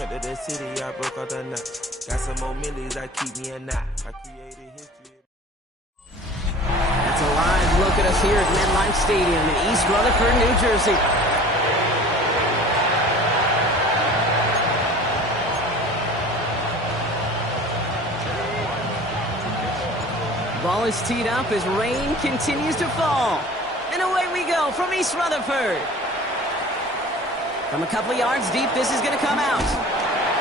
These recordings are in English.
Turned to the city, I broke all the nut. Got some more millies, I keep me a knot. I created history. That's a live look at us here at MetLife Stadium in East Rutherford, New Jersey. Ball is teed up as rain continues to fall. And away we go from East Rutherford. From a couple of yards deep, this is going to come out.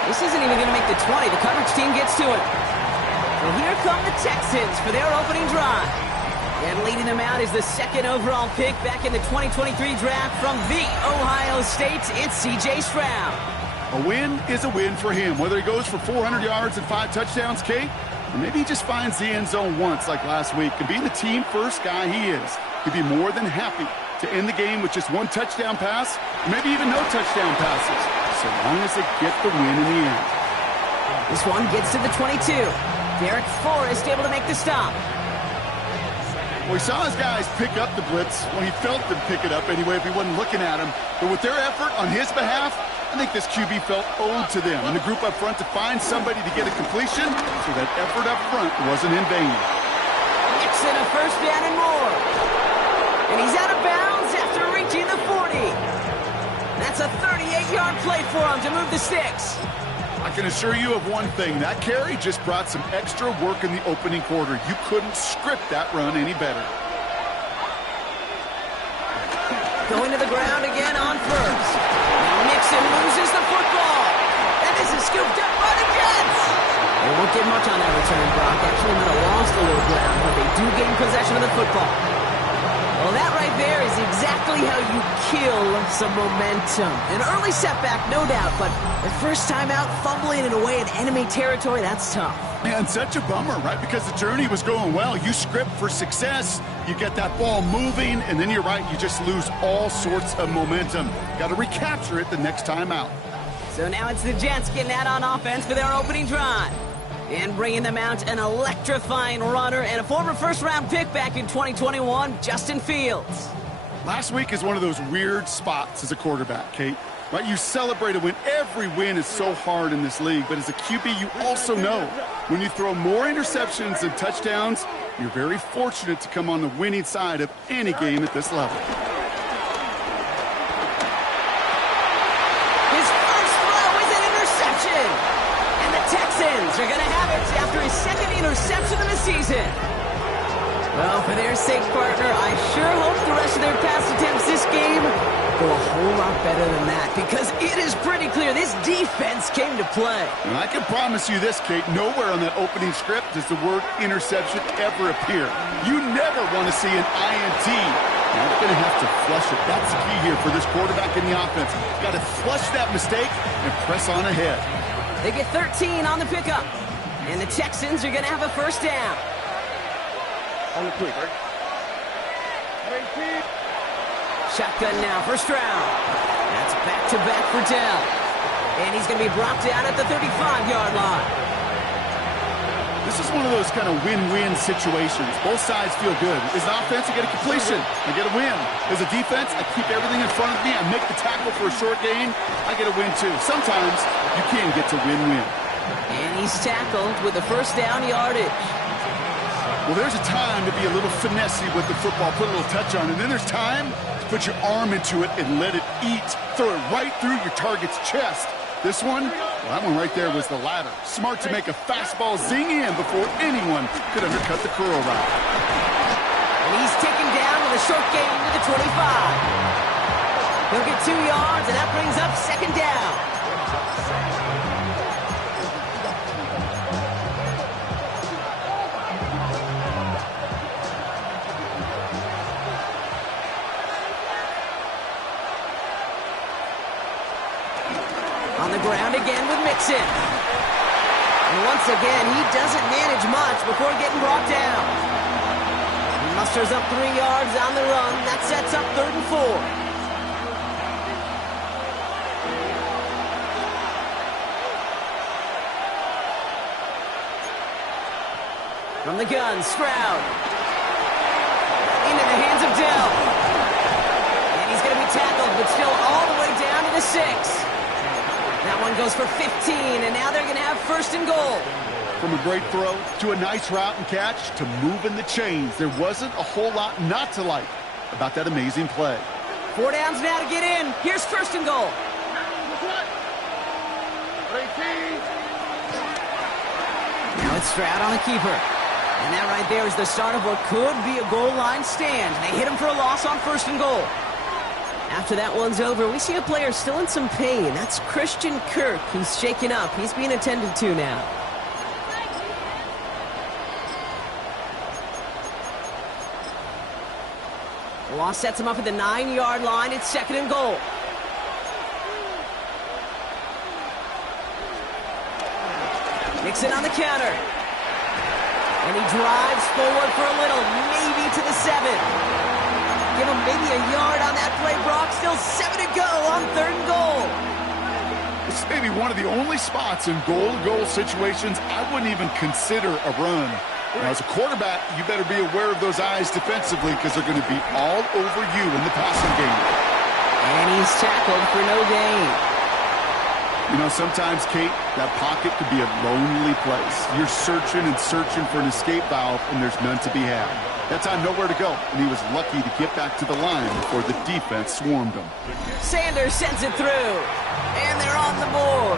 This isn't even going to make the 20. The coverage team gets to it. Well, here come the Texans for their opening drive. And leading them out is the second overall pick back in the 2023 draft from the Ohio State. It's C.J. Stroud. A win is a win for him, whether he goes for 400 yards and 5 touchdowns, Kate, or maybe he just finds the end zone once like last week. And being the team-first guy he is, he'd be more than happy to end the game with just 1 touchdown pass, or maybe even no touchdown passes, so long as they get the win in the end. This one gets to the 22. Derek Forrest able to make the stop. Well, he saw his guys pick up the blitz. Well, he felt them pick it up anyway if he wasn't looking at him. But with their effort on his behalf, I think this QB felt owed to them and the group up front to find somebody to get a completion, so that effort up front wasn't in vain. Nixon a first down and more. And he's out of bounds after reaching the 40. That's a 38-yard play for him to move the sticks. I can assure you of one thing. That carry just brought some extra work in the opening quarter. You couldn't script that run any better. Going to the ground again on first. Nixon loses the football. And this is scooped up by the Jets. They won't get much on that return, Brock. Actually might have lost a little ground, but they do gain possession of the football. Well, that right there is exactly how you kill some momentum. An early setback, no doubt, but the first time out, fumbling it away in enemy territory, that's tough. Man, such a bummer, right? Because the journey was going well. You script for success, you get that ball moving, and then you're right, you just lose all sorts of momentum. Got to recapture it the next time out. So now it's the Jets getting out on offense for their opening drive. And bringing them out, an electrifying runner and a former first-round pick back in 2021, Justin Fields. Last week is one of those weird spots as a quarterback, Kate. Right? You celebrate a win. Every win is so hard in this league. But as a QB, you also know when you throw more interceptions than touchdowns, you're very fortunate to come on the winning side of any game at this level. His first throw is an interception. And the Texans are going to have it after his second interception of the season. Well, for their sake, partner, I sure hope the rest of their pass attempts this game go a whole lot better than that, because it is pretty clear this defense came to play. And I can promise you this, Kate, nowhere on that opening script does the word interception ever appear. You never want to see an INT. Now they're going to have to flush it. That's the key here for this quarterback in the offense. Got to flush that mistake and press on ahead. They get 13 on the pickup, and the Texans are going to have a first down. On the quick, right? Shotgun now for Stroud. That's back-to-back for Dell. And he's going to be brought down at the 35-yard line. This is one of those kind of win-win situations. Both sides feel good. As an offense, I get a completion. I get a win. As a defense, I keep everything in front of me. I make the tackle for a short gain. I get a win, too. Sometimes you can get to win-win. And he's tackled with the first down yardage. Well, there's a time to be a little finessey with the football, put a little touch on it. And then there's time to put your arm into it and let it eat. Throw it right through your target's chest. This one, well, that one right there was the latter. Smart to make a fastball zing in before anyone could undercut the curl route. And he's taken down with a short gain to the 25. He'll get 2 yards, and that brings up second down. On the ground again with Mixon. And once again, he doesn't manage much before getting brought down. He musters up 3 yards on the run. That sets up 3rd and 4. From the gun, Stroud. Into the hands of Dell. And he's going to be tackled, but still all the way down to the 6. That one goes for 15, and now they're going to have first and goal. From a great throw to a nice route and catch to moving the chains, there wasn't a whole lot not to like about that amazing play. 4 downs now to get in. Here's first and goal. Now it's Stroud on the keeper. And that right there is the start of what could be a goal line stand. They hit him for a loss on first and goal. After that one's over, we see a player still in some pain. That's Christian Kirk, who's shaken up. He's being attended to now. The loss sets him up at the 9-yard line. It's second and goal. Nixon on the counter. And he drives forward for a little, maybe to the 7. Give him maybe a yard on that play, Brock. Still 7 to go on third and goal. This may be one of the only spots in goal-to-goal situations I wouldn't even consider a run. Now, as a quarterback, you better be aware of those eyes defensively because they're going to be all over you in the passing game. And he's tackled for no gain. You know, sometimes, Kate, that pocket could be a lonely place. You're searching and searching for an escape valve, and there's none to be had. That time, nowhere to go, and he was lucky to get back to the line before the defense swarmed him. Sanders sends it through, and they're on the board.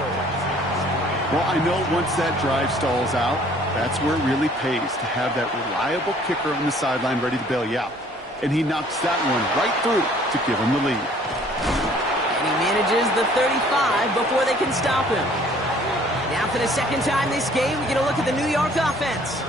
Well, I know once that drive stalls out, that's where it really pays to have that reliable kicker on the sideline ready to bail you out. And he knocks that one right through to give him the lead. And he manages the 35 before they can stop him. Now for the second time this game, we get a look at the New York offense.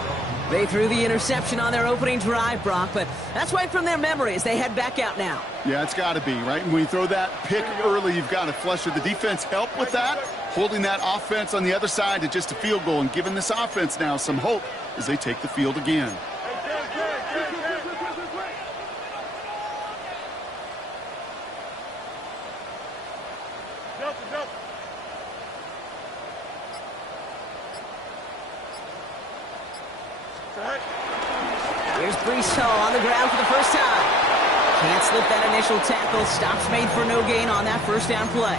They threw the interception on their opening drive, Brock, but that's right from their memory as they head back out now. Yeah, it's got to be, right? When you throw that pick early, you've got to flush it. The defense help with that, holding that offense on the other side to just a field goal and giving this offense now some hope as they take the field again. Here's Brees Hall on the ground for the first time. Can't slip that initial tackle. Stops made for no gain on that first down play.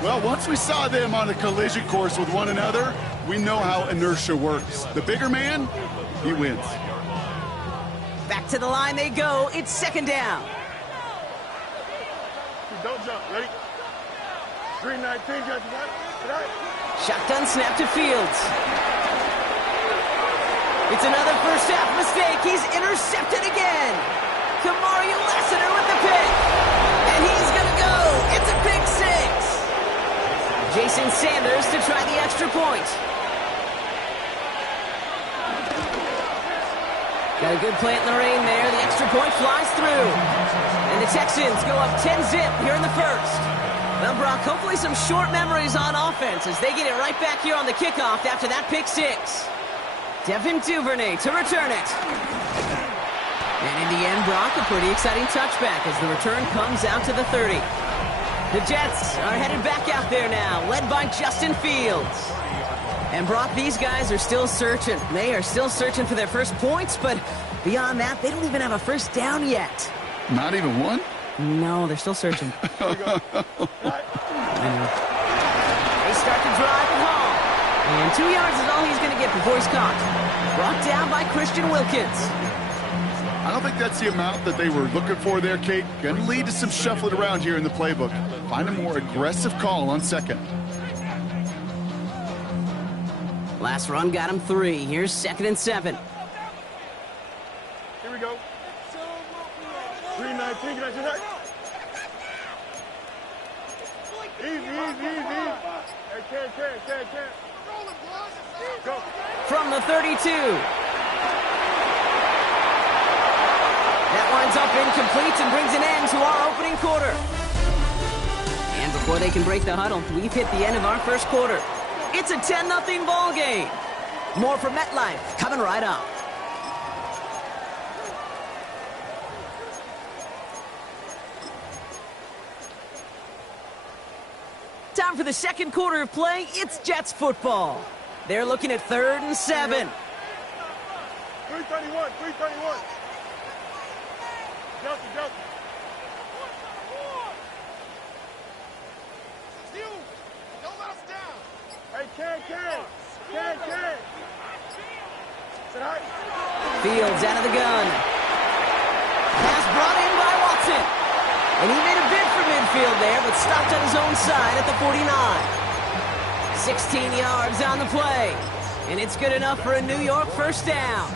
Well, once we saw them on a collision course with one another, we know how inertia works. The bigger man, he wins. Back to the line they go. It's second down. Don't jump. Ready? 319. Shotgun snap to Fields. It's another first half mistake. He's intercepted again. Kamari Lassiter with the pick. And he's going to go. It's a pick six. Jason Sanders to try the extra point. Got a good plant in the rain there. The extra point flies through. And the Texans go up 10-zip here in the first. Well, Brock, hopefully some short memories on offense as they get it right back here on the kickoff after that pick six. Devin Duvernay to return it. And in the end, Brock, a pretty exciting touchback as the return comes out to the 30. The Jets are headed back out there now, led by Justin Fields. And Brock, these guys are still searching. They are still searching for their first points, but beyond that, they don't even have a first down yet. Not even one? No, they're still searching. I know. They start to drive at home. And 2 yards is all he's going to get before he's caught. Brought down by Christian Wilkins. I don't think that's the amount that they were looking for there, Kate. Going to lead to some shuffling around here in the playbook. Find a more aggressive call on second. Last run got him 3. Here's 2nd and 7. Here we go. 319. Get out your night. Easy. Hey, can't. Go. From the 32. That winds up incomplete and brings an end to our opening quarter. And before they can break the huddle, we've hit the end of our first quarter. It's a 10-0 ball game. More from MetLife coming right up. Time for the second quarter of play. It's Jets football. They're looking at 3rd and 7. 331. Justin. Fields out of the gun. Pass brought in by Watson. And he made a bid for midfield there, but stopped on his own side at the 49. 16 yards on the play. And it's good enough for a New York first down.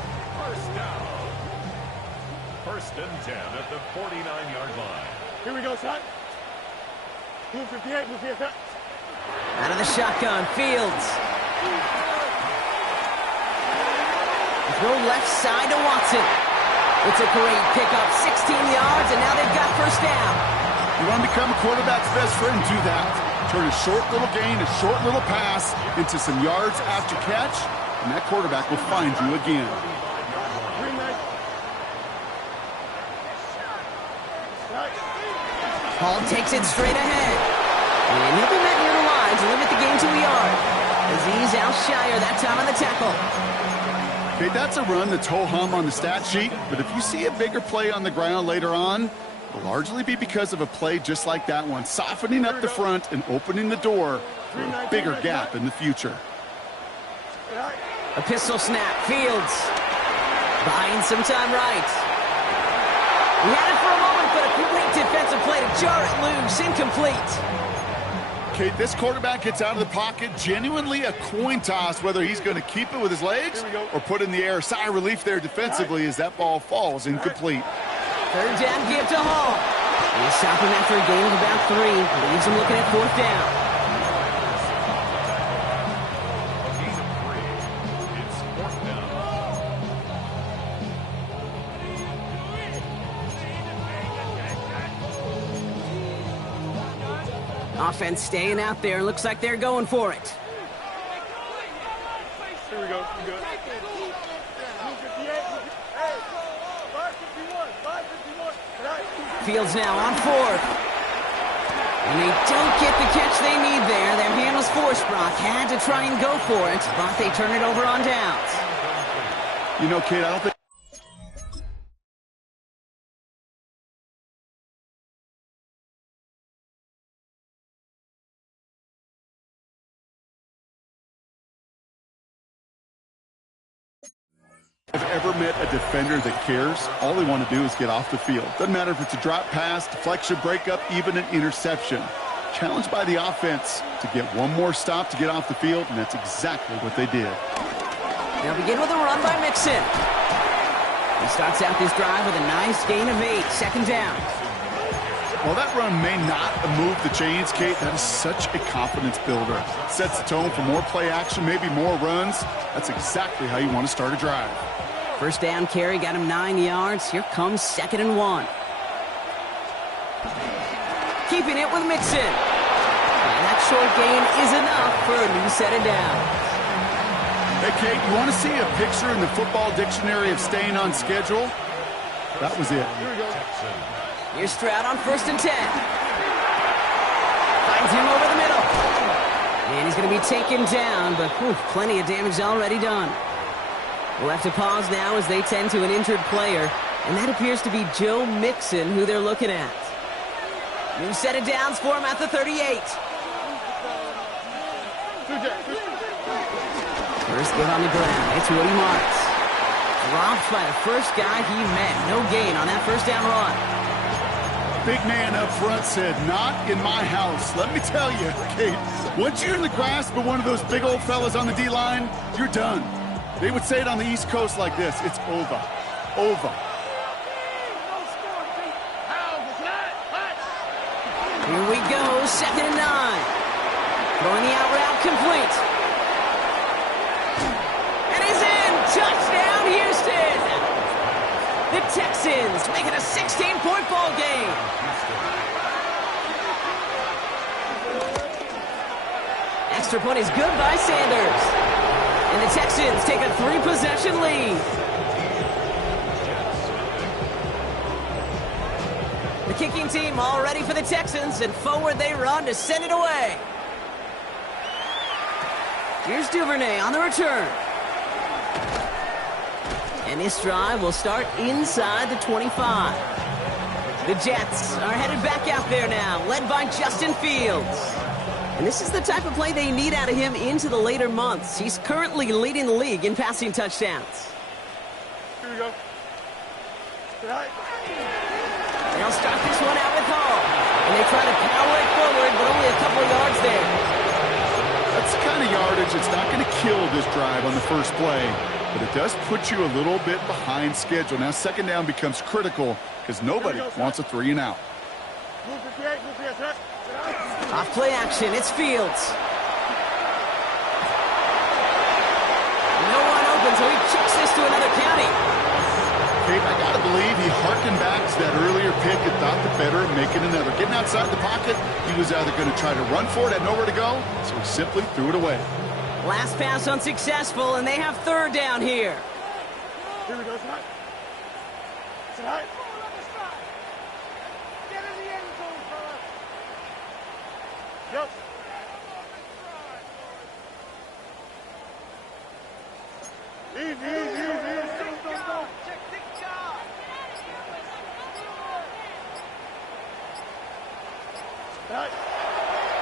First and 10 at the 49-yard line. Here we go, son. Move 58, move 58. Out of the shotgun, Fields. Throw left side to Watson. It's a great pickup, 16 yards, and now they've got first down. You want to become a quarterback's best friend, do that. Turn a short little gain, a short little pass into some yards after catch, and that quarterback will find you again. Hall takes it straight ahead. And he'll be met near the line to limit the game to a yard. Aziz Al-Shire that time on the tackle. Okay, that's a run that's ho-hum on the stat sheet, but if you see a bigger play on the ground later on, it'll largely be because of a play just like that one, softening up the front and opening the door for a bigger gap in the future. A pistol snap, Fields. Buying some time right. He had it for a moment, but a great defensive play to jar it loose, incomplete. Okay, this quarterback gets out of the pocket, genuinely a coin toss whether he's going to keep it with his legs or put it in the air. Sigh of relief there defensively as that ball falls incomplete. Third down give to Hall. He'll stop him after a gain of about 3. Leaves him looking at fourth down. A gain of 3. It's fourth down. Offense staying out there. Looks like they're going for it. Here we go. We good. Move 58. Hey, 551. 551. Fields now on fourth. And they don't get the catch they need there. Their hand was forced. Brock had to try and go for it, but they turn it over on downs. You know, Kate, I don't think I've ever met a defender that cares. All they want to do is get off the field. Doesn't matter if it's a drop pass, deflection, breakup, even an interception. Challenged by the offense to get one more stop to get off the field, and that's exactly what they did. They'll begin with a run by Mixon. He starts out this drive with a nice gain of 8. Second down. Well, that run may not move the chains, Kate. That is such a confidence builder. Sets the tone for more play action, maybe more runs. That's exactly how you want to start a drive. First down carry got him 9 yards. Here comes 2nd and 1. Keeping it with Mixon. And that short gain is enough for a new set of downs. Hey, Kate, you want to see a picture in the football dictionary of staying on schedule? That was it. Here we go. Here's Stroud on 1st and 10. Finds him over the middle. And he's going to be taken down, but plenty of damage already done. We'll have to pause now as they tend to an injured player, and that appears to be Joe Mixon, who they're looking at. New set of downs for him at the 38. First give on the ground. It's Woody Marks. Dropped by the first guy he met. No gain on that first down run. Big man up front said, not in my house. Let me tell you, Kate, once you're in the grasp of one of those big old fellas on the D-line, you're done. They would say it on the East Coast like this. It's over. Over. Here we go, 2nd and 9. Throwing the out route complete. And he's in! Touchdown, Houston! The Texans make it a 16-point ball game. Extra point is good by Sanders. And the Texans take a 3-possession lead. The kicking team all ready for the Texans, and forward they run to send it away. Here's Duvernay on the return. And this drive will start inside the 25. The Jets are headed back out there now, led by Justin Fields. And this is the type of play they need out of him into the later months. He's currently leading the league in passing touchdowns. Here we go. Right. They'll start this one out with Hall. And they try to power it forward, but only a couple of yards there. That's the kind of yardage that's not going to kill this drive on the first play, but it does put you a little bit behind schedule. Now second down becomes critical because nobody wants a 3 and out. Move 58, move 58. Off play action, it's Fields. No one open, so he kicks this to another county. Kate, I got to believe he harkened back to that earlier pick and thought the better of making another. Getting outside the pocket, he was either going to try to run for it, had nowhere to go, so he simply threw it away. Last pass unsuccessful, and they have third down here. Here we go, tonight. Tonight. Get in the end zone, fella. Yep. Easy. Go.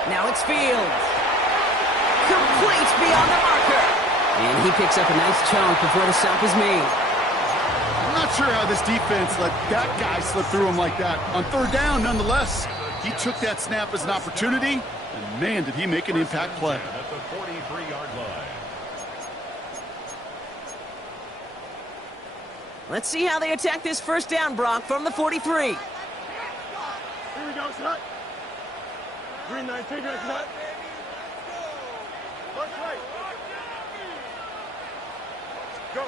Now it's Fields. Complete beyond the marker. And he picks up a nice chunk before the stop is made. I'm not sure how this defense let that guy slip through him like that. On third down, nonetheless, he took that snap as an opportunity, and man, did he make an impact play. At the 43-yard line. Let's see how they attack this first down, Brock, from the 43. Here we go, tonight. Green 9, take it, tonight. Left, right. Go.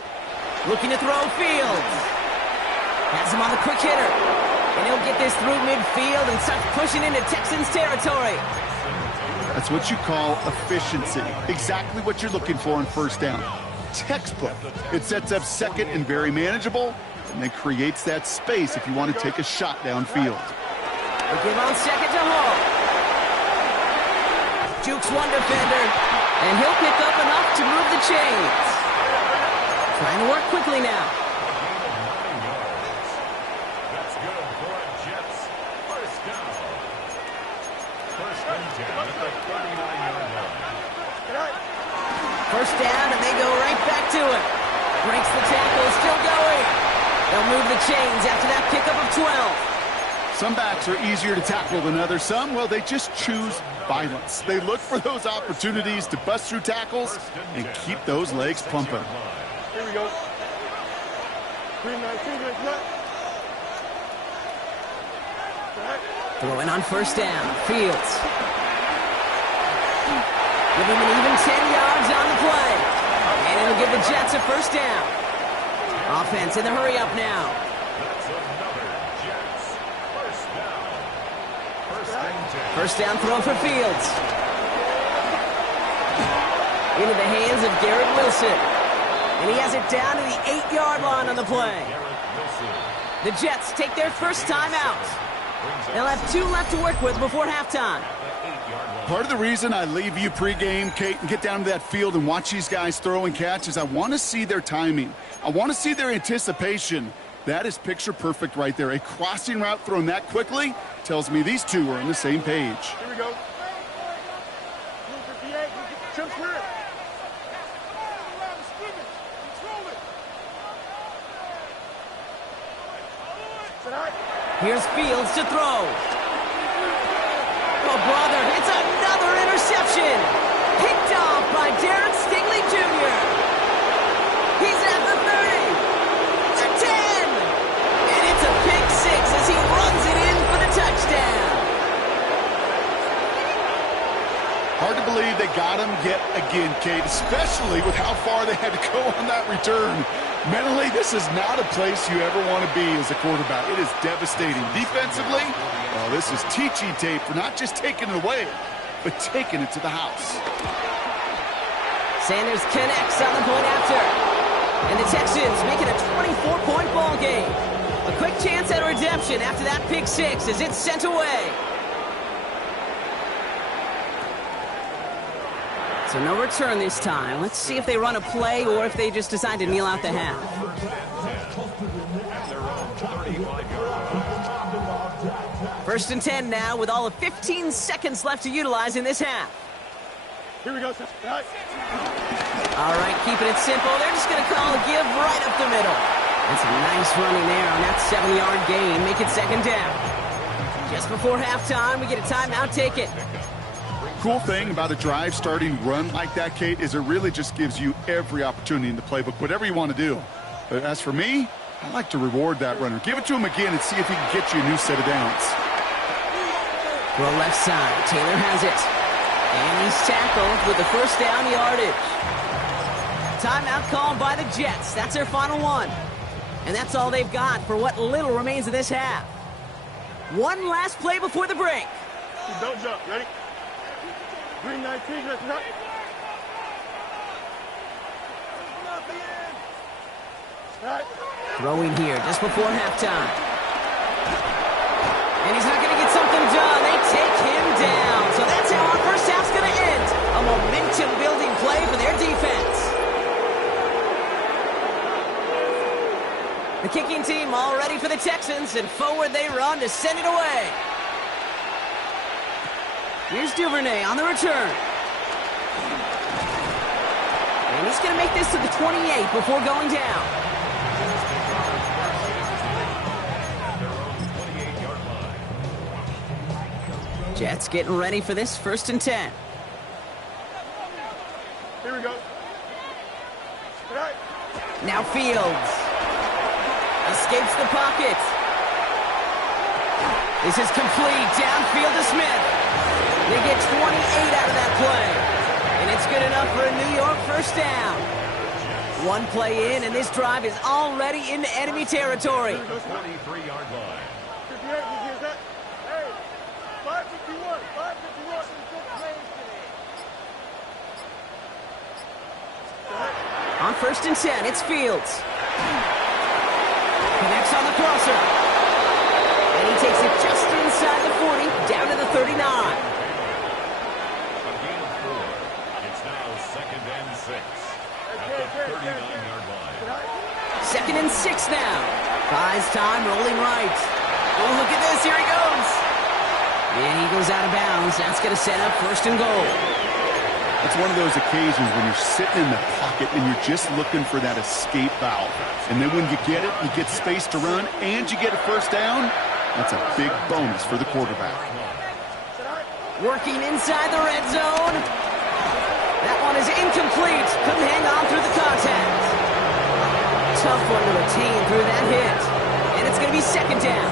Looking to throw Fields. Has him on the quick hitter. And he'll get this through midfield and start pushing into Texans territory. That's what you call efficiency. Exactly what you're looking for on first down. Textbook. It sets up second and very manageable, and then creates that space if you want to take a shot downfield. They give on second to Hall. Jukes one defender, and he'll pick up enough to move the chains. Trying to work quickly now. That's good for a Jets first down. First and 10 at the 39-yard line. First down, and they go right back to it. Breaks the tackle, still going. They'll move the chains after that pickup of 12. Some backs are easier to tackle than others. Some, well, they just choose violence. They look for those opportunities to bust through tackles and keep those legs pumping. Here we go. Green 9, take it, tonight. Throwing on first down, Fields. Give him an even 10 yards on the play. And it'll give the Jets a first down. Offense in the hurry-up now. That's another Jets first down. First and 10. First down throw for Fields. Into the hands of Garrett Wilson. And he has it down to the 8-yard line on the play. The Jets take their first time out. They'll have 2 left to work with before halftime. Part of the reason I leave you pregame, Kate, and get down to that field and watch these guys throw and catch is I want to see their timing. I want to see their anticipation. That is picture perfect right there. A crossing route thrown that quickly tells me these two are on the same page. Here we go. Move 58, jump square. Here's Fields to throw. Oh, brother, it's another interception. Picked off by Derek Stingley Jr. He's at the 30, the 10, and it's a pick 6 as he runs it in for the touchdown. Hard to believe they got him yet again, Kate, especially with how far they had to go on that return. Mentally, this is not a place you ever want to be as a quarterback. It is devastating. Defensively, well, this is teaching tape for not just taking it away, but taking it to the house. Sanders connects on the point after. And the Texans make it a 24-point ball game. A quick chance at a redemption after that pick 6 as it's sent away. So no return this time. Let's see if they run a play or if they just decide to kneel out the half. First and 10 now with all of 15 seconds left to utilize in this half. Here we go, sir. Right. All right, keeping it simple. They're just going to call a give right up the middle. That's a nice running there on that 7-yard gain. Make it second down. Just before halftime, we get a timeout. Take it. Cool thing about a drive starting run like that, Kate, is it really just gives you every opportunity in the playbook, whatever you want to do. But as for me, I like to reward that runner. Give it to him again and see if he can get you a new set of downs. Throw left side. Taylor has it. And he's tackled with the first down yardage. Timeout called by the Jets. That's their final one. And that's all they've got for what little remains of this half. One last play before the break. Don't jump. Ready? Green 19, let's go. Right. Throwing here just before halftime. And he's not going to get something done. They take him down. So that's how our first half's going to end. A momentum-building play for their defense. The kicking team all ready for the Texans, and forward they run to send it away. Here's Duvernay on the return. And he's going to make this to the 28 before going down. Jets getting ready for this 1st and 10. Here we go. Right. Now Fields. Escapes the pocket. This is complete. Downfield to Smith. They get 28 out of that play. And it's good enough for a New York first down. One play in, and this drive is already into enemy territory. 23-yard line. 58, did you hear that? Hey, 551, 551. On 1st and 10, it's Fields. Connects on the crosser. And he takes it just inside the 40, down to the 39. A gain of 4. It's now 2nd and 6 at the 39-yard line. 2nd and 6 now. Buys time, rolling right. Oh, look at this. Here he goes. And he goes out of bounds. That's going to set up 1st and goal. It's one of those occasions when you're sitting in the pocket and you're just looking for that escape valve. And then when you get it, you get space to run, and you get a first down. That's a big bonus for the quarterback. Working inside the red zone. That one is incomplete. Couldn't hang on through the contact. Tough one to retain through that hit. And it's going to be 2nd down.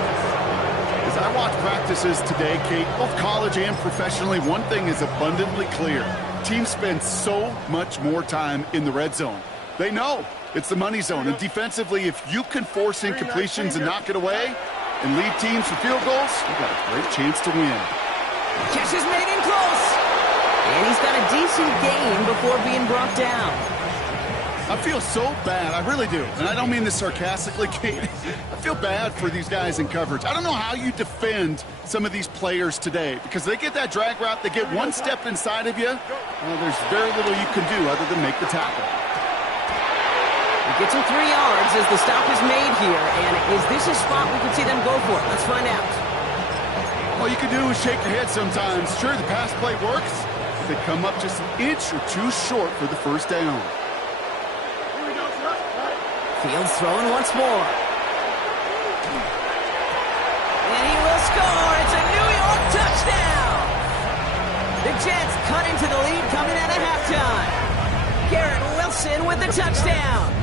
As I watch practices today, Kate, both college and professionally, one thing is abundantly clear. Teams spend so much more time in the red zone. They know it's the money zone. And defensively, if you can force incompletions and knock it away and lead teams for field goals, you've got a great chance to win. Catch is made in close. And he's got a decent gain before being brought down. I feel so bad. I really do. And I don't mean this sarcastically, Kate. I feel bad for these guys in coverage. I don't know how you defend some of these players today, because they get that drag route, they get one step inside of you. Well, there's very little you can do other than make the tackle. He gets him 3 yards as the stop is made here. And is this a spot we can see them go for? Let's find out. All you can do is shake your head sometimes. Sure, the pass play works, but they come up just an inch or two short for the first down. Fields throwing once more. And he will score. It's a New York touchdown. The Jets cut into the lead coming out of halftime. Garrett Wilson with the touchdown.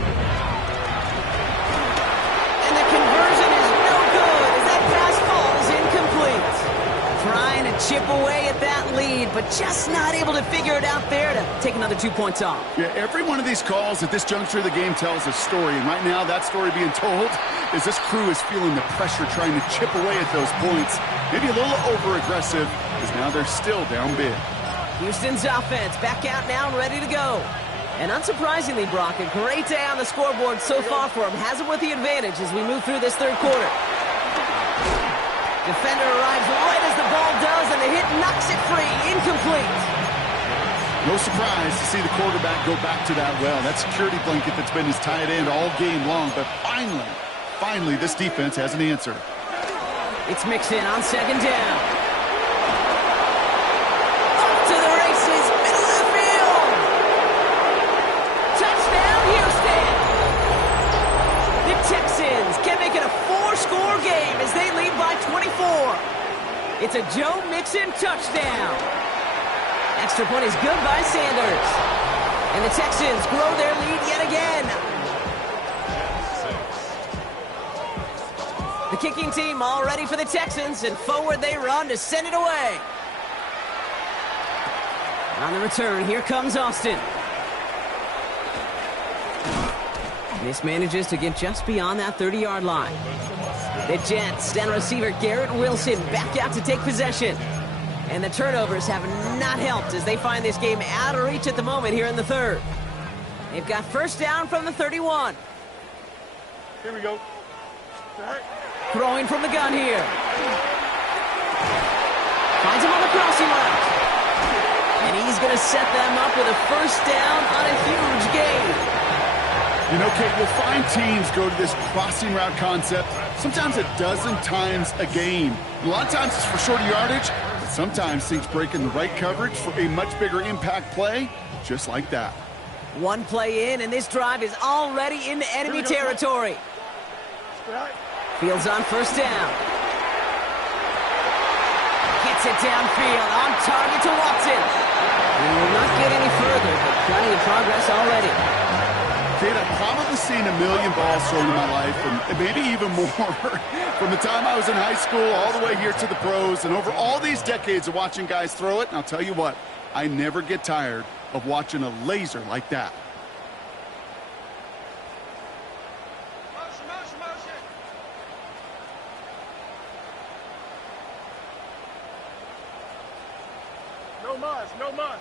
And the conversion is no good as that pass falls incomplete. Trying to chip away at that lead, but just not able to figure it out there to take another 2 points off. Yeah, every one of these calls at this juncture of the game tells a story, and right now that story being told is this crew is feeling the pressure trying to chip away at those points. Maybe a little over-aggressive, because now they're still down big. Houston's offense back out now and ready to go. And unsurprisingly, Brock, a great day on the scoreboard so far for him. Has him with the advantage as we move through this 3rd quarter. Defender arrives right as the ball does, and the hit knocks it free. Incomplete. No surprise to see the quarterback go back to that well. That security blanket that's been his tight end all game long. But finally, this defense has an answer. It's mixed in on 2nd down. Up to the races, middle of the field. a Joe Mixon touchdown. Extra point is good by Sanders. And the Texans grow their lead yet again. The kicking team all ready for the Texans, and forward they run to send it away. On the return, here comes Austin. Mismanages to get just beyond that 30-yard line. The Jets and receiver Garrett Wilson back out to take possession. And the turnovers have not helped as they find this game out of reach at the moment here in the third. They've got first down from the 31. Here we go. Throwing from the gun here. Finds him on the crossing route. And he's going to set them up with a first down on a huge gain. You know, Kate, you'll find teams go to this crossing route concept sometimes a dozen times a game. A lot of times it's for shorter yardage, but sometimes things break in the right coverage for a much bigger impact play, just like that. One play in, and this drive is already into enemy territory. Fields on first down. Gets it downfield, on target to Watson. He will not get any further, but plenty of progress already. Kate, I've probably seen a million balls thrown in my life, and maybe even more, from the time I was in high school all the way here to the pros, and over all these decades of watching guys throw it. And I'll tell you what, I never get tired of watching a laser like that. No mas, no mas.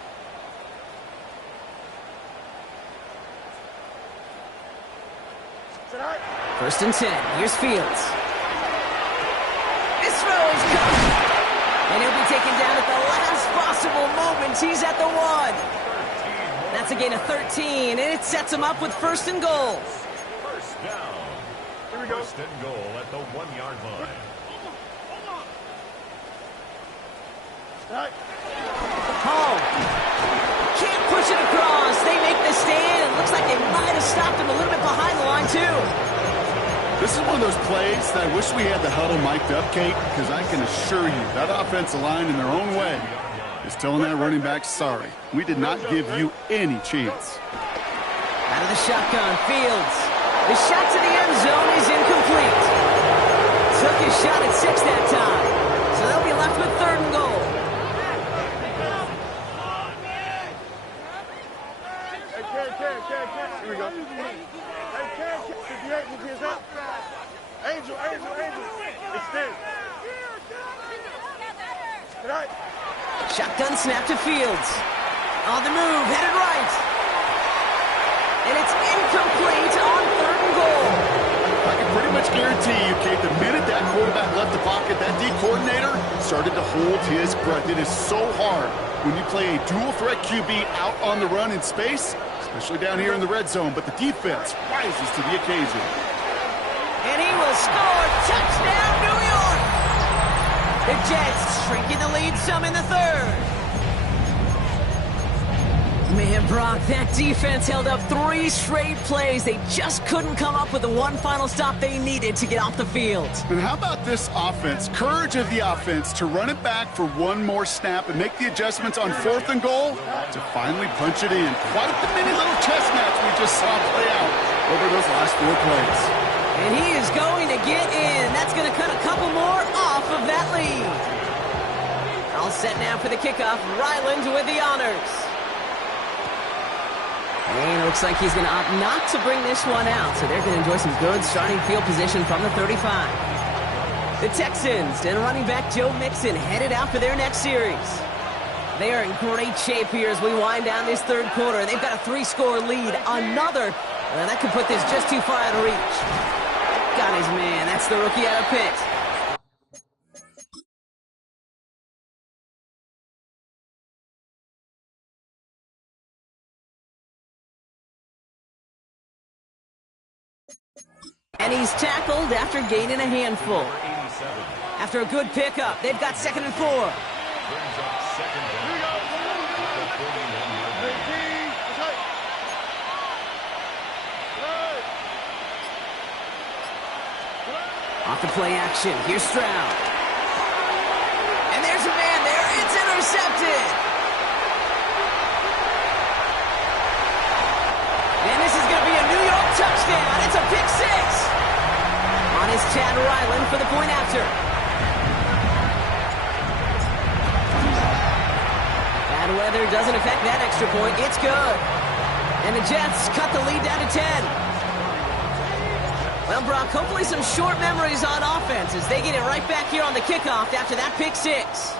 First and 10. Here's Fields. This throw is coming. And he'll be taken down at the last possible moment. He's at the 1. That's a gain of 13, and it sets him up with first and goal. First down. Here we go. First and goal at the 1-yard line. Home. Can't push it across. They make the stand. It looks like they might have stopped him a little bit behind the line, too. This is one of those plays that I wish we had the huddle mic'd up, Kate, because I can assure you that offensive line in their own way is telling that running back, sorry, we did not give you any chance. Out of the shotgun, Fields. The shot to the end zone is incomplete. Took his shot at 6 that time. So they'll be left with third and goal. Here we go. Hey, 58, you get up. Angel. Extend. Right. Shotgun snap to Fields. On the move, headed right. And it's incomplete on third and goal. I can pretty much guarantee you, Kate, the minute that quarterback left the pocket, that D coordinator started to hold his breath. It is so hard when you play a dual-threat QB out on the run in space, especially down here in the red zone, but the defense rises to the occasion. And he will score. Touchdown, New York! The Jets shrinking the lead some in the third. Man, Brock, that defense held up 3 straight plays. They just couldn't come up with the one final stop they needed to get off the field. And how about this offense? Courage of the offense to run it back for one more snap and make the adjustments on fourth and goal to finally punch it in. Quite the mini little chess match we just saw play out over those last 4 plays. And he is going to get in. That's going to cut a couple more off of that lead. All set now for the kickoff. Ryland with the honors. And it looks like he's going to opt not to bring this one out, so they're going to enjoy some good starting field position from the 35. The Texans and running back Joe Mixon headed out for their next series. They are in great shape here as we wind down this third quarter. They've got a 3-score lead. Another, that could put this just too far out of reach. Got his man. That's the rookie out of Pitt. And he's tackled after gaining a handful. After a good pickup, they've got 2nd and 4. Brings up second down. The 41-yard line. Off the play action, here's Stroud. And there's intercepted. And this is going to be a New York touchdown. It's a pick six. On his Chad Ryland for the point after. Bad weather doesn't affect that extra point. It's good. And the Jets cut the lead down to 10. Well, Brock, hopefully some short memories on offense as they get it right back here on the kickoff after that pick six.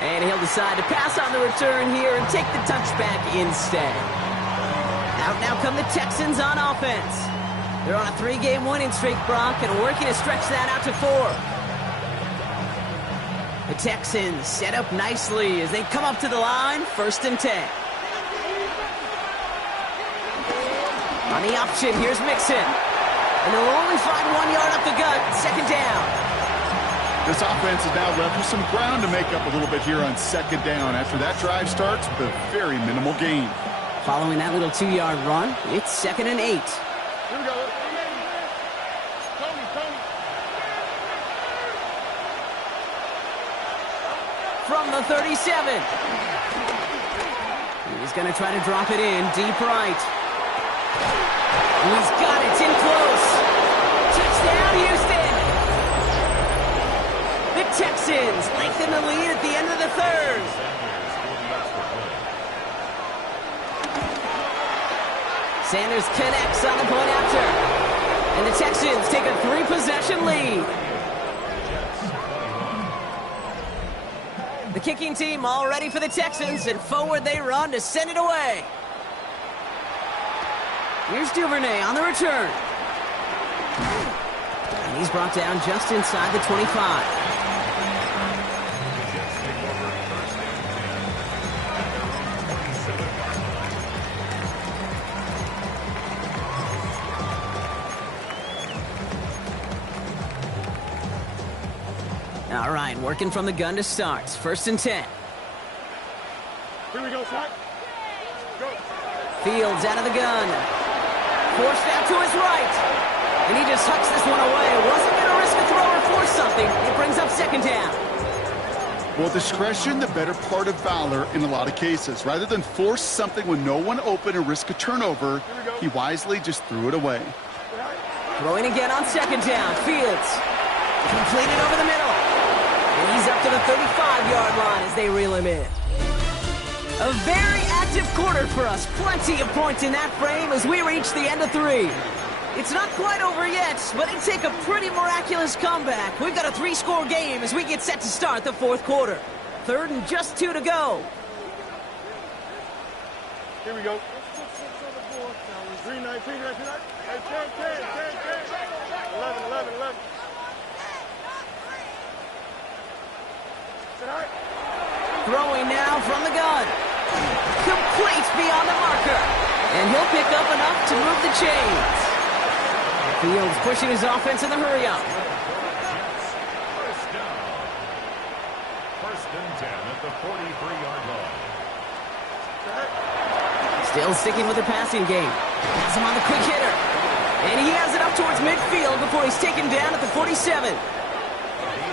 And he'll decide to pass on the return here and take the touchback instead. Out now come the Texans on offense. They're on a 3-game winning streak, Brock, and working to stretch that out to 4. The Texans set up nicely as they come up to the line, 1st and 10. On the option, here's Mixon. And they'll only find 1 yard up the gut, 2nd down. This offense is now left with some ground to make up a little bit here on 2nd down. After that drive starts with a very minimal gain. Following that little 2-yard run, it's 2nd and 8. Here we go. Tony. From the 37. He's going to try to drop it in deep right. He's got it. It's in close. Touchdown, Houston. The Texans lengthen the lead at the end of the 3rd. Sanders connects on the point after. And the Texans take a 3-possession lead. The kicking team all ready for the Texans, and forward they run to send it away. Here's Duvernay on the return. And he's brought down just inside the 25. All right, working from the gun to start. 1st and 10. Here we go, Sack. Go. Fields out of the gun. Forced out to his right. And he just hucks this one away. Wasn't going to risk a throw or force something. It brings up 2nd down. Well, discretion, the better part of valor in a lot of cases. Rather than force something with no one open and risk a turnover, he wisely just threw it away. Throwing again on 2nd down. Fields. Completed over the middle. And he's up to the 35-yard line as they reel him in. A very active quarter for us. Plenty of points in that frame as we reach the end of 3. It's not quite over yet, but it'd take a pretty miraculous comeback. We've got a 3-score game as we get set to start the 4th quarter. 3rd and just 2 to go. Here we go. 3-19. Hey, 10. 11. Throwing now from the gun. Complete beyond the marker. And he'll pick up enough to move the chains. Fields pushing his offense in the hurry-up. 1st and 10 at the 43-yard line. Still sticking with the passing game. Has him on the quick hitter. And he has it up towards midfield before he's taken down at the 47.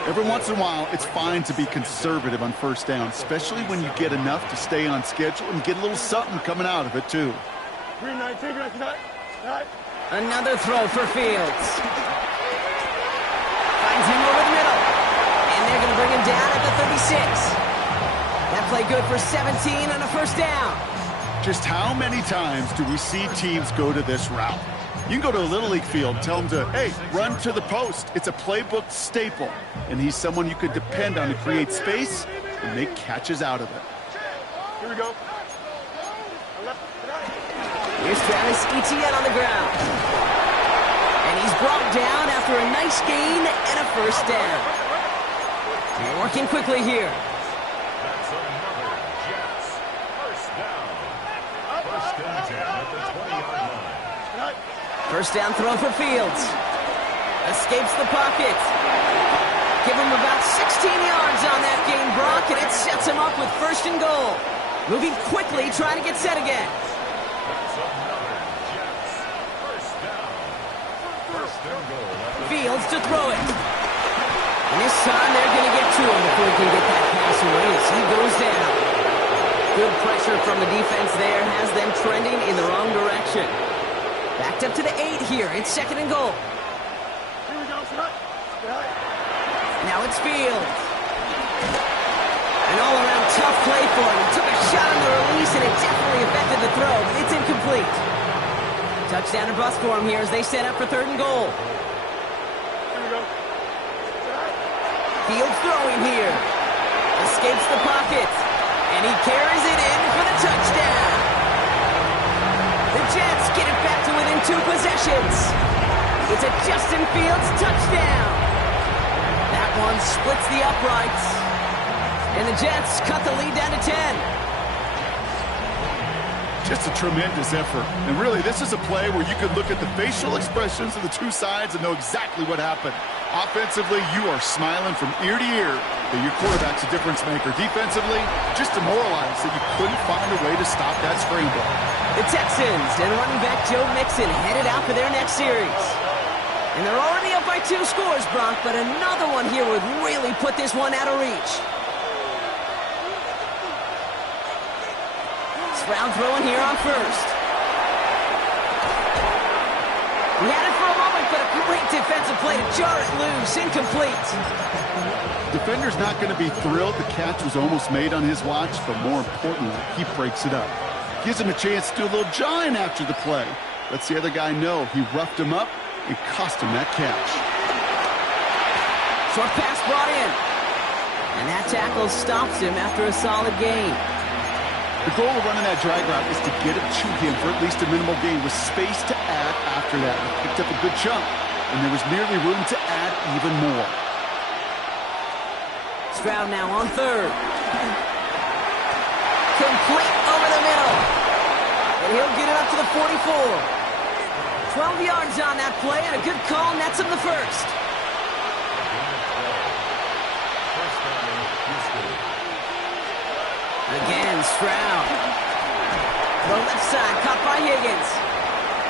Every once in a while, it's fine to be conservative on 1st down, especially when you get enough to stay on schedule and get a little something coming out of it, too. 3-19. Another throw for Fields. Finds him over the middle. And they're going to bring him down at the 36. That play good for 17 on a 1st down. Just how many times do we see teams go to this route? You can go to a Little League field and tell them to, hey, run to the post. It's a playbook staple. And he's someone you could depend on to create space and make catches out of it. Here we go. Here's Travis Etienne on the ground. And he's brought down after a nice gain and a 1st down. They're working quickly here. That's another Jets 1st down. 1st and 10 at the 20-yard line. 1st down throw for Fields. Escapes the pocket. Give him about 16 yards on that game, Brock, and it sets him up with 1st and goal. Moving quickly, trying to get set again. That's another Jets 1st down. 1st and goal. Fields to throw it. And this time they're going to get to him before he can get that pass away as he goes down. Good pressure from the defense there has them trending in the wrong direction. Backed up to the 8 here. It's 2nd and goal. Here we go, son. Now it's Fields. An all-around tough play for him. He took a shot on the release, and it definitely affected the throw, but it's incomplete. Touchdown or bust for him here as they set up for 3rd and goal. Here we go. Fields throwing here. Escapes the pocket. And he carries it in for the touchdown. The Jets get it back to within 2 possessions. It's a Justin Fields touchdown. That one splits the uprights. And the Jets cut the lead down to 10. Just a tremendous effort. And really, this is a play where you could look at the facial expressions of the 2 sides and know exactly what happened. Offensively, you are smiling from ear to ear that your quarterback's a difference maker. Defensively, just demoralized that you couldn't find a way to stop that scramble. The Texans and running back Joe Mixon headed out for their next series. And they're already up by 2 scores, Brock, but another one here would really put this one out of reach. Stroud throwing here on 1st. He had it for a moment, but a great defensive play to jar it loose. Incomplete. Defender's not going to be thrilled the catch was almost made on his watch, but more importantly, he breaks it up. Gives him a chance to do a little jawing after the play. Lets the other guy know he roughed him up and cost him that catch. Short pass brought in. And that tackle stops him after a solid gain. The goal of running that drag route is to get it to him for at least a minimal gain with space to add after that. He picked up a good chunk, and there was nearly room to add even more. Stroud now on 3rd. Complete over the middle. And he'll get it up to the 44. 12 yards on that play, and a good call nets him the 1st. Again, Stroud. The left side, caught by Higgins.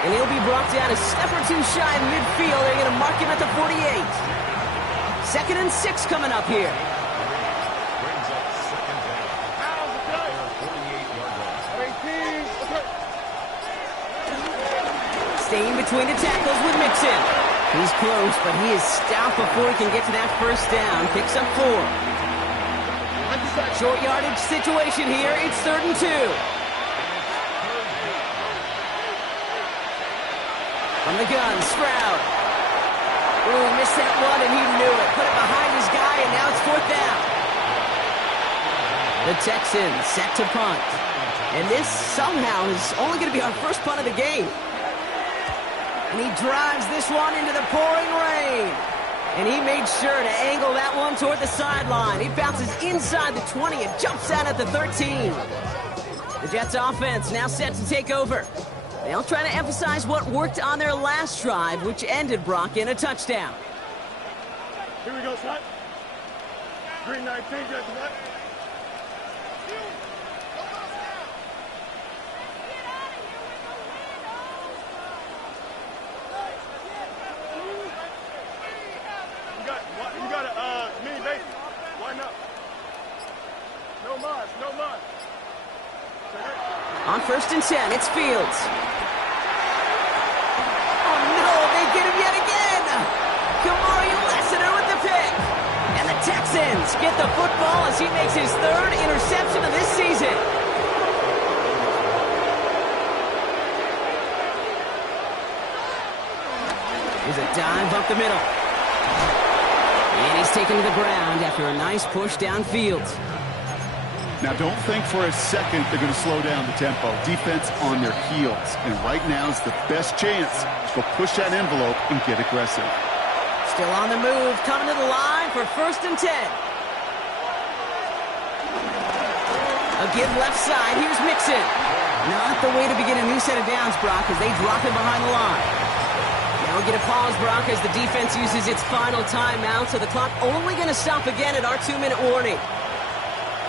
And he'll be brought down a step or 2 shy in midfield. They're going to mark him at the 48. 2nd and 6 coming up here. Brings up 2nd down. 48-yard line. Staying between the tackles with Mixon. He's close, but he is stout before he can get to that 1st down. Picks up 4. Short yardage situation here. It's 3rd and 2. From the gun, Stroud. Ooh, missed that one, and he knew it. Put it behind his guy, and now it's 4th down. The Texans set to punt. And this somehow is only going to be our first punt of the game. And he drives this one into the pouring rain. And he made sure to angle that one toward the sideline. He bounces inside the 20 and jumps out at the 13. The Jets offense now set to take over. They'll try to emphasize what worked on their last drive, which ended, Brock, in a touchdown. Here we go, son. Green 19, Jets, what? You got a mini base. Why not? No mas, no mas. On 1st and 10, it's Fields. Oh no, they get him yet again. Kamari Lassiter with the pick. And the Texans get the football as he makes his 3rd interception of this season. Here's a dive up the middle. And he's taken to the ground after a nice push downfield. Now, don't think for a second they're going to slow down the tempo. Defense on their heels. And right now is the best chance to go push that envelope and get aggressive. Still on the move, coming to the line for 1st and 10. A give left side. Here's Mixon. Not the way to begin a new set of downs, Brock, as they drop him behind the line. Now we get a pause, Brock, as the defense uses its final timeout, so the clock only going to stop again at our 2-minute warning.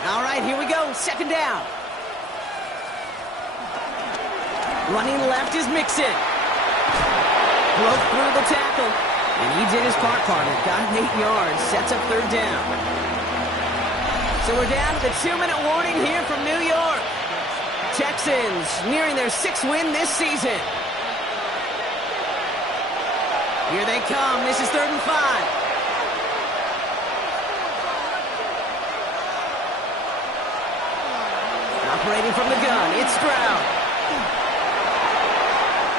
All right, here we go. 2nd down. Running left is Mixon. Broke through the tackle. And he did his part, partner. Got him 8 yards. Sets up third down. So we're down to the 2-minute warning here from New York. Texans nearing their 6th win this season. Here they come. This is 3rd and 5. Operating from the gun, it's Stroud.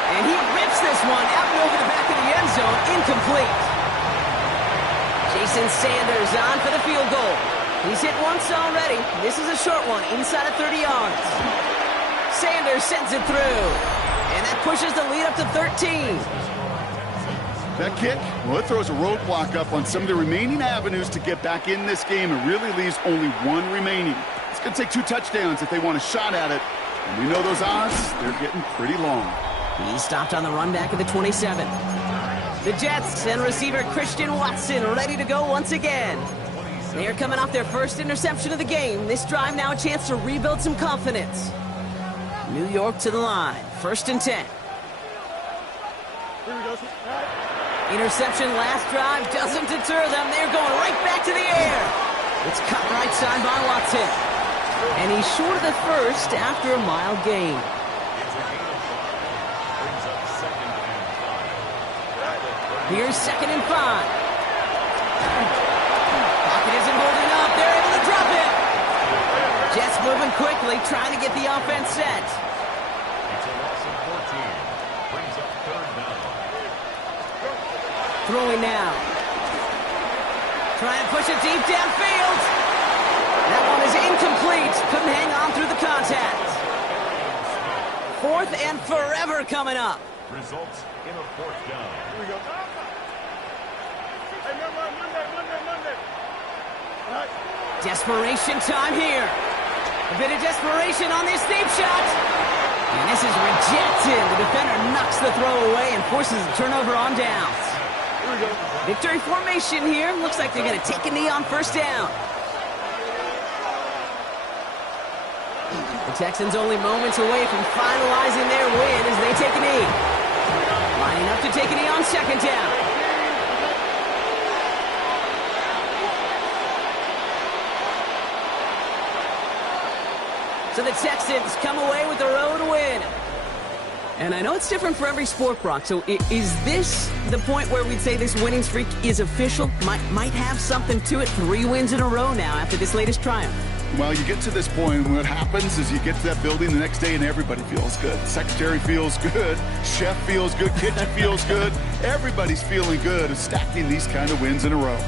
And he rips this one out and over the back of the end zone, incomplete. Jason Sanders on for the field goal. He's hit once already. This is a short one, inside of 30 yards. Sanders sends it through. And that pushes the lead up to 13. That kick, well, it throws a roadblock up on some of the remaining avenues to get back in this game. It really leaves only one remaining. It's going to take 2 touchdowns if they want a shot at it. And we know those odds, they're getting pretty long. He stopped on the run back at the 27. The Jets and receiver Christian Watson ready to go once again. They are coming off their first interception of the game. This drive now a chance to rebuild some confidence. New York to the line. 1st and 10. Interception last drive doesn't deter them. They're going right back to the air. It's cut right side by Watson. And he's short of the first after a mild gain. Here's 2nd and 5. Pocket isn't holding up. They're able to drop it. Jets moving quickly, trying to get the offense set. It's a loss of 14. Brings up 3rd down. Throwing now. Trying to push it deep downfield. That one is incomplete. Couldn't hang on through the contact. 4th and forever coming up. Results in a 4th down. Here we go. Hey, Monday. All right. Desperation time here. A bit of desperation on this deep shot. And this is rejected. The defender knocks the throw away and forces a turnover on downs. Here we go. Victory formation here. Looks like they're going to take a knee on 1st down. The Texans only moments away from finalizing their win as they take a knee. Lining up to take a knee on 2nd down. So the Texans come away with the road win. And I know it's different for every sport, Brock. So is this the point where we'd say this winning streak is official? Might have something to it. 3 wins in a row now after this latest triumph. Well, you get to this point, and what happens is you get to that building the next day and everybody feels good. Secretary feels good, chef feels good, kitchen feels good. Everybody's feeling good of stacking these kind of wins in a row.